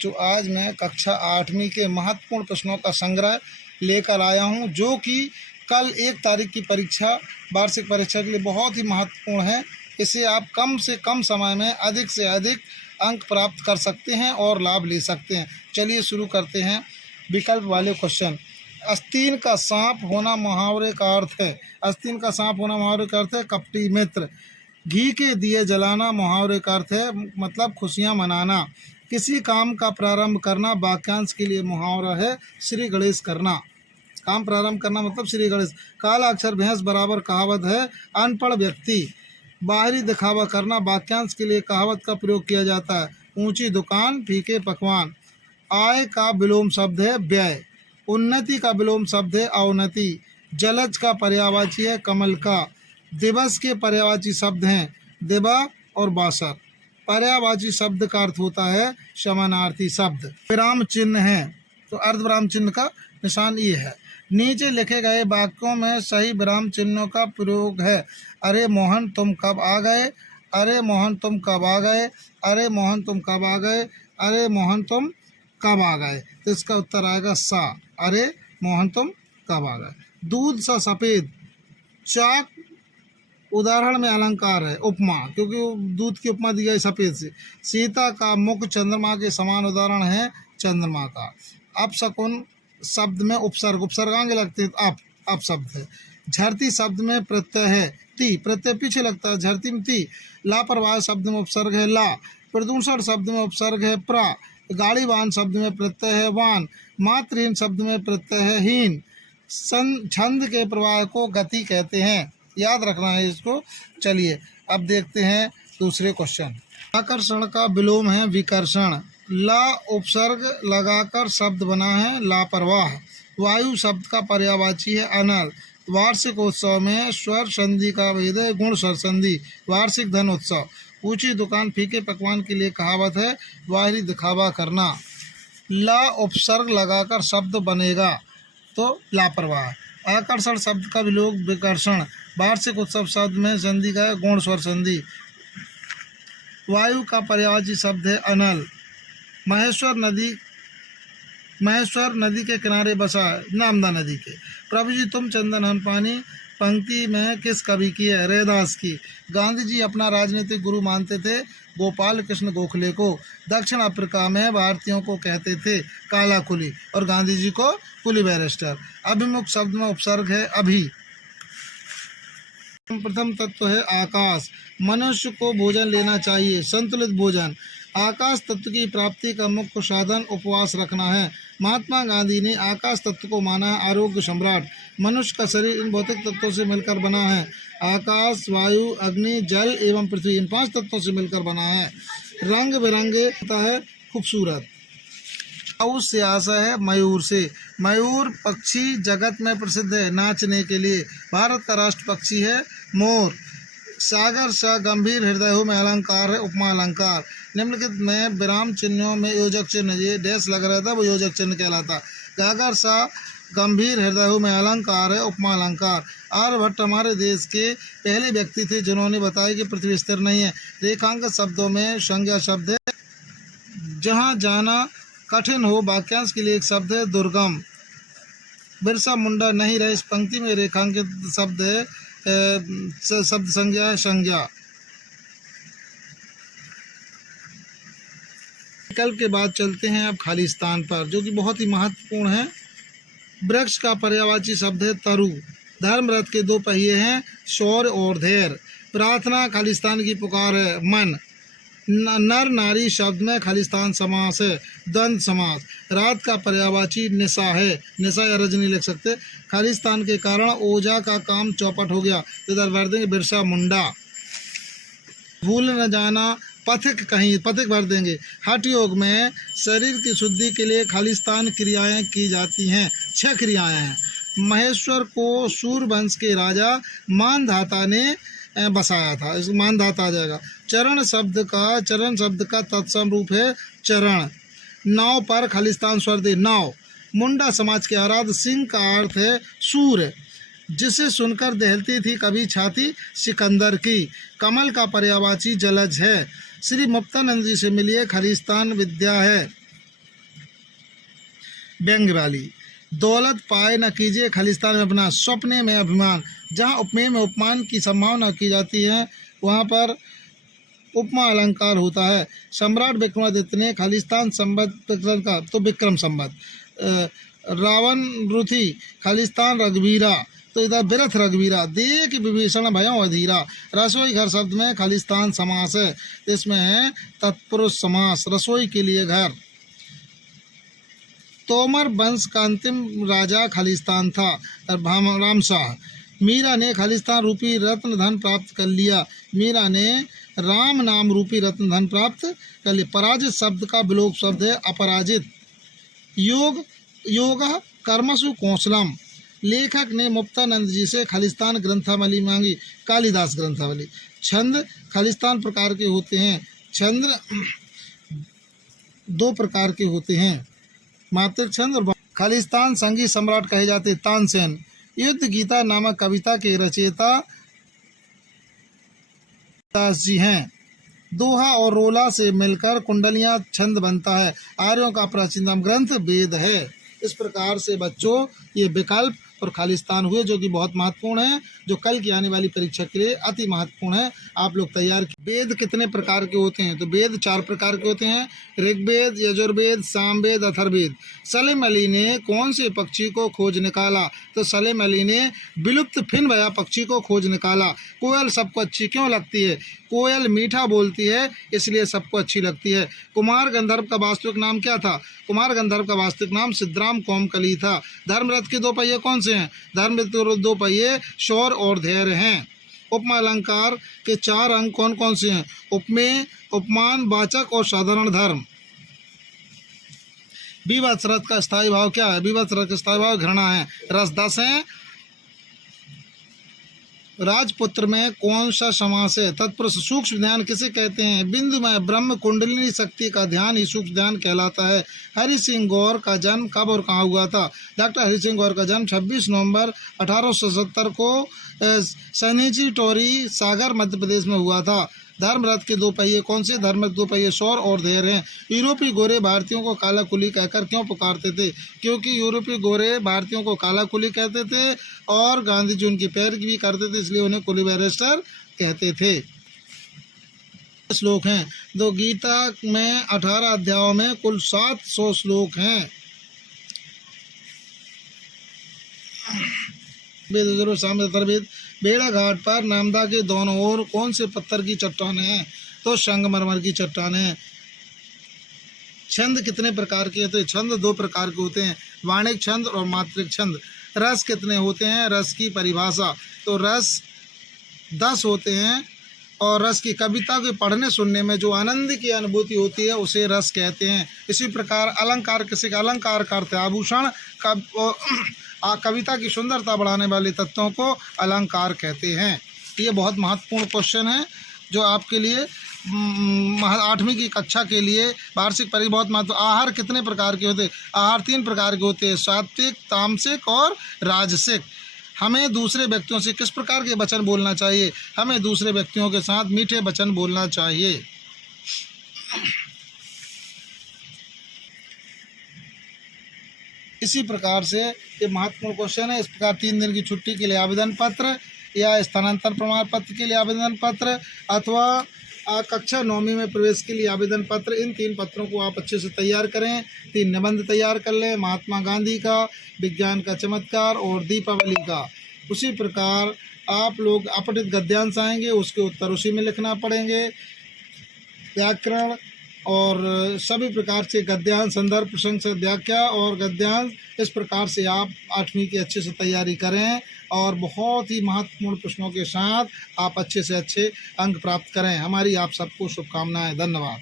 बच्चों, आज मैं कक्षा 8वीं के महत्वपूर्ण प्रश्नों का संग्रह लेकर आया हूं, जो कि कल 1 तारीख की परीक्षा, वार्षिक परीक्षा के लिए बहुत ही महत्वपूर्ण है। इसे आप कम से कम समय में अधिक से अधिक अंक प्राप्त कर सकते हैं और लाभ ले सकते हैं। चलिए शुरू करते हैं। विकल्प वाले क्वेश्चन। आस्तीन का सांप होना मुहावरे का अर्थ है। आस्तीन का सांप होना मुहावरे का अर्थ है कपटी मित्र। घी के दिए जलाना मुहावरे का अर्थ है मतलब खुशियां मनाना। किसी काम का प्रारंभ करना वाक्यांश के लिए मुहावरा है श्री गणेश करना। काम प्रारंभ करना मतलब श्री गणेश। काला अक्षर भैंस बराबर कहावत है अनपढ़ व्यक्ति। बाहरी दिखावा करना वाक्यांश के लिए कहावत का प्रयोग किया जाता है ऊंची दुकान फीके पकवान। आय का विलोम शब्द है व्यय। उन्नति का विलोम शब्द है अवनति। जलज का पर्यायवाची है कमल का। दिवस के पर्यायवाची शब्द हैं दिवा और बासर। पर्यायवाची शब्द का अर्थ होता है समानार्थी शब्द। विराम चिन्ह है तो अर्ध विराम चिन्ह का निशान ये है। नीचे लिखे गए वाक्यों में सही विराम चिन्हों का प्रयोग है। अरे मोहन तुम कब आ गए। अरे मोहन तुम कब आ गए। अरे मोहन तुम कब आ गए। अरे मोहन तुम कब आ गए। तो इसका उत्तर आएगा सा। अरे मोहन तुम कब आ गए। दूध सा सफ़ेद। चाक उदाहरण में अलंकार है उपमा, क्योंकि दूध की उपमा दी गई सफ़ेद से। सीता का मुख चंद्रमा के समान उदाहरण है चंद्रमा का। अपशकुन शब्द में उपसर्ग, उपसर्गांग लगते हैं अप शब्द है। झरती शब्द में प्रत्यय है ती, प्रत्यय पीछे लगता है झरती में ती। लापरवाह शब्द में उपसर्ग है ला। प्रदूषण शब्द में उपसर्ग है प्रा। गाड़ीवान शब्द में प्रत्यय है वान। मात्रहीन शब्द में प्रत्यय है हीन। छंद के प्रवाह को गति कहते हैं, याद रखना है इसको। चलिए अब देखते हैं दूसरे क्वेश्चन। आकर्षण का विलोम है विकर्षण। ला उपसर्ग लगाकर शब्द बना है लापरवाह। वायु शब्द का पर्यायवाची है अनल। वार्षिक उत्सव में स्वर संधि का भेद है गुण स्वर संधि। वार्षिक धन उत्सव। ऊंची दुकान फीके पकवान के लिए कहावत है बाहरी दिखावा करना। ला उपसर्ग लगाकर शब्द बनेगा तो लापरवाह। आकर्षण शब्द का विलोम विकर्षण। वार्षिक उत्सव शब्द में संधि का है गुण स्वर संधि। वायु का पर्यायवाची शब्द है अनल। महेश्वर नदी के किनारे बसा है नर्मदा नदी के। प्रभु जी तुम चंदन हम पानी पंक्ति में किस कवि की है रैदास की। गांधी जी अपना राजनीतिक गुरु मानते थे गोपाल कृष्ण गोखले को। दक्षिण अफ्रीका में भारतीयों को कहते थे काला कुली और गांधी जी को कुली बैरिस्टर। अभिमुख शब्द में उपसर्ग है अभी। प्रथम तत्व है आकाश। मनुष्य को भोजन लेना चाहिए संतुलित भोजन। आकाश तत्व की प्राप्ति का मुख्य साधन उपवास रखना है। महात्मा गांधी ने आकाश तत्व को माना है आरोग्य सम्राट। मनुष्य का शरीर इन भौतिक तत्वों से मिलकर बना है। आकाश वायु अग्नि जल एवं पृथ्वी इन 5 तत्वों से मिलकर बना है। रंग बिरंगे होता है खूबसूरत। मयूर से आशा है मयूर से। मयूर पक्षी जगत में प्रसिद्ध है नाचने के लिए। भारत का राष्ट्र पक्षी है मोर। सागर सा गंभीर हृदय हो में अलंकार है उपमा अलंकार। निम्नलिखित में विराम चिन्हों में योजक चिन्ह ये डैश लग रहा था वो योजक चिन्ह कहलाता। गागर सा गंभीर हृदय हो में अलंकार है उपमा अलंकार। आर्यभट्ट हमारे देश के पहले व्यक्ति थे जिन्होंने बताया कि पृथ्वी स्थिर नहीं है। रेखांकित शब्दों में संज्ञा शब्द है जहाँ जाना कठिन हो। वाक्यांश के लिए एक शब्द है दुर्गम। बिरसा मुंडा नहीं रहे इस पंक्ति में रेखांकित शब्द है शब्द संज्ञा है संज्ञा। विकल्प के बाद चलते हैं अब खाली स्थान पर जो कि बहुत ही महत्वपूर्ण है। वृक्ष का पर्यायवाची शब्द है तरु। धर्म रथ के 2 पहिए हैं शौर्य और धैर्य। प्रार्थना खाली स्थान की पुकार है मन। नर नारी शब्द में खालिस्तान समास है द्वंद्व समास। रात का पर्यायवाची निशा है निशा या रजनी लिख सकते। खालिस्तान के कारण ओझा का काम चौपट हो गया तो इधर भर देंगे बिरसा मुंडा। भूल न जाना पथिक कहीं पथिक भर देंगे। हठ योग में शरीर की शुद्धि के लिए खालिस्तान क्रियाएं की जाती हैं 6 क्रियाएं हैं। महेश्वर को सूर्यवंश के राजा मानधाता ने बसाया था। इस मानधाता आ जाएगा। चरण शब्द का तत्सम रूप है चरण। नाव पर खालिस्तान स्वर दे नाव। मुंडा समाज के आराध्य सिंह का अर्थ है सूर्य जिसे सुनकर दहलती थी कभी छाती सिकंदर की। कमल का पर्यायवाची जलज है। श्री मुक्तानंद जी से मिलिए खालिस्तान विद्या है। व्यंग्य वाली। दौलत पाए न कीजिए खालिस्तान में अपना, स्वप्ने में अभिमान। जहाँ उपमेय में उपमान की संभावना की जाती है वहाँ पर उपमा अलंकार होता है। सम्राट विक्रमादित्य ने खालिस्तान संबत का, तो विक्रम संबत। रावण रुथि खालिस्तान रघुवीरा, तो इधर बिरथ रघुवीरा। देख विभीषण भयों अधीरा। रसोई घर शब्द में खालिस्तान समास है, इसमें है तत्पुरुष समास, रसोई के लिए घर। तोमर वंश का अंतिम राजा खालिस्तान था, रामशाह। मीरा ने खालिस्तान रूपी रत्न धन प्राप्त कर लिया। मीरा ने राम नाम रूपी रत्न धन प्राप्त कर लिया। पराजित शब्द का विलोप शब्द है अपराजित। योग योग कर्मसु कौशलम। लेखक ने मुक्तानंद जी से खालिस्तान ग्रंथावली मांगी, कालिदास ग्रंथावली। छंद खालिस्तान प्रकार के होते हैं। छंद 2 प्रकार के होते हैं, मातृक छंद और खालिस्तान संगीत सम्राट कहे जाते तानसेन। युद्ध गीता नामक कविता के रचयिता दास जी हैं। दोहा और रोला से मिलकर कुंडलियां छंद बनता है। आर्यों का प्राचीनतम ग्रंथ वेद है। इस प्रकार से बच्चों ये विकल्प और खालिस्तान हुए जो कि बहुत महत्वपूर्ण है, जो कल की आने वाली परीक्षा के लिए अति महत्वपूर्ण है। आप लोग तैयार। वेद कितने प्रकार के होते हैं? तो वेद 4 प्रकार के होते हैं, ऋग्वेद, यजुर्वेद, सामवेद, अथर्ववेद। सलीम अली ने कौन से पक्षी को खोज निकाला? तो सलीम अली ने विलुप्त फिन भया पक्षी को खोज निकाला। कोयल सबको अच्छी क्यों लगती है? कोयल मीठा बोलती है इसलिए सबको अच्छी लगती है। कुमार गंधर्व का वास्तविक नाम क्या था? कुमार गंधर्व का वास्तविक नाम सिद्धराम कोमकली था। धर्मरथ के 2 पहिए कौन से हैं? धर्मरथ के 2 पहिए शौर्य और धैर्य हैं। उपमा अलंकार के 4 अंग कौन कौन से हैं? उपमेय, उपमान, वाचक और साधारण धर्म। विवत्स रथ का स्थायी भाव क्या है? विवत्स रथ का स्थायी भाव घृणा है। रस 10 है। राजपुत्र में कौन सा समास है? तत्पुरुष। सूक्ष्म ध्यान किसे कहते हैं? बिंदु में ब्रह्म कुंडलिनी शक्ति का ध्यान ही सूक्ष्म ध्यान कहलाता है। हरि सिंह गौर का जन्म कब और कहाँ हुआ था? डॉक्टर हरि सिंह गौर का जन्म 26 नवंबर 1870 को सनीची टोरी सागर मध्य प्रदेश में हुआ था। धर्मरथ के 2 पहिए कौन से? धर्मरथ 2 पहिए शौर्य और धैर्य हैं। यूरोपीय गोरे भारतीयों को काला कुली कहकर क्यों पुकारते थे? क्योंकि यूरोपीय गोरे भारतीयों को काला कुली कहते थे और गांधी जी उनकी पैरवी भी करते थे, इसलिए उन्हें कुली बैरिस्टर कहते थे। श्लोक हैं। तो गीता में 18 अध्यायों में कुल 700 श्लोक हैं। वेद बेड़ा घाट पर नर्मदा के दोनों ओर कौन से पत्थर की चट्टानें हैं? तो संगमरमर की चट्टानें। छंद कितने प्रकार के होते हैं? छंद 2 प्रकार के होते हैं, वाणिक छंद और मात्रिक छंद। रस कितने होते हैं? रस की परिभाषा, तो रस 10 होते हैं और रस की कविता के पढ़ने सुनने में जो आनंद की अनुभूति होती है उसे रस कहते हैं। इसी प्रकार अलंकार किसी का? अलंकार का अर्थ है आभूषण। कविता की सुंदरता बढ़ाने वाले तत्वों को अलंकार कहते हैं। ये बहुत महत्वपूर्ण क्वेश्चन है जो आपके लिए 8वीं की कक्षा के लिए वार्षिक परीक्षा बहुत महत्व। आहार कितने प्रकार के होते हैं? आहार 3 प्रकार के होते हैं, सात्विक, तामसिक और राजसिक। हमें दूसरे व्यक्तियों से किस प्रकार के वचन बोलना चाहिए? हमें दूसरे व्यक्तियों के साथ मीठे वचन बोलना चाहिए। इसी प्रकार से ये महत्वपूर्ण क्वेश्चन है। इस प्रकार 3 दिन की छुट्टी के लिए आवेदन पत्र या स्थानांतरण प्रमाण पत्र के लिए आवेदन पत्र अथवा कक्षा 9वीं में प्रवेश के लिए आवेदन पत्र, इन 3 पत्रों को आप अच्छे से तैयार करें। 3 निबंध तैयार कर लें, महात्मा गांधी का, विज्ञान का चमत्कार और दीपावली का। उसी प्रकार आप लोग अपठित गद्यांश आएंगे, उसके उत्तर उसी में लिखना पड़ेंगे। व्याकरण और सभी प्रकार से गद्यांश, संदर्भ, प्रसंग से व्याख्या और गद्यांश, इस प्रकार से आप 8वीं की अच्छे से तैयारी करें और बहुत ही महत्वपूर्ण प्रश्नों के साथ आप अच्छे से अच्छे अंक प्राप्त करें। हमारी आप सबको शुभकामनाएं। धन्यवाद।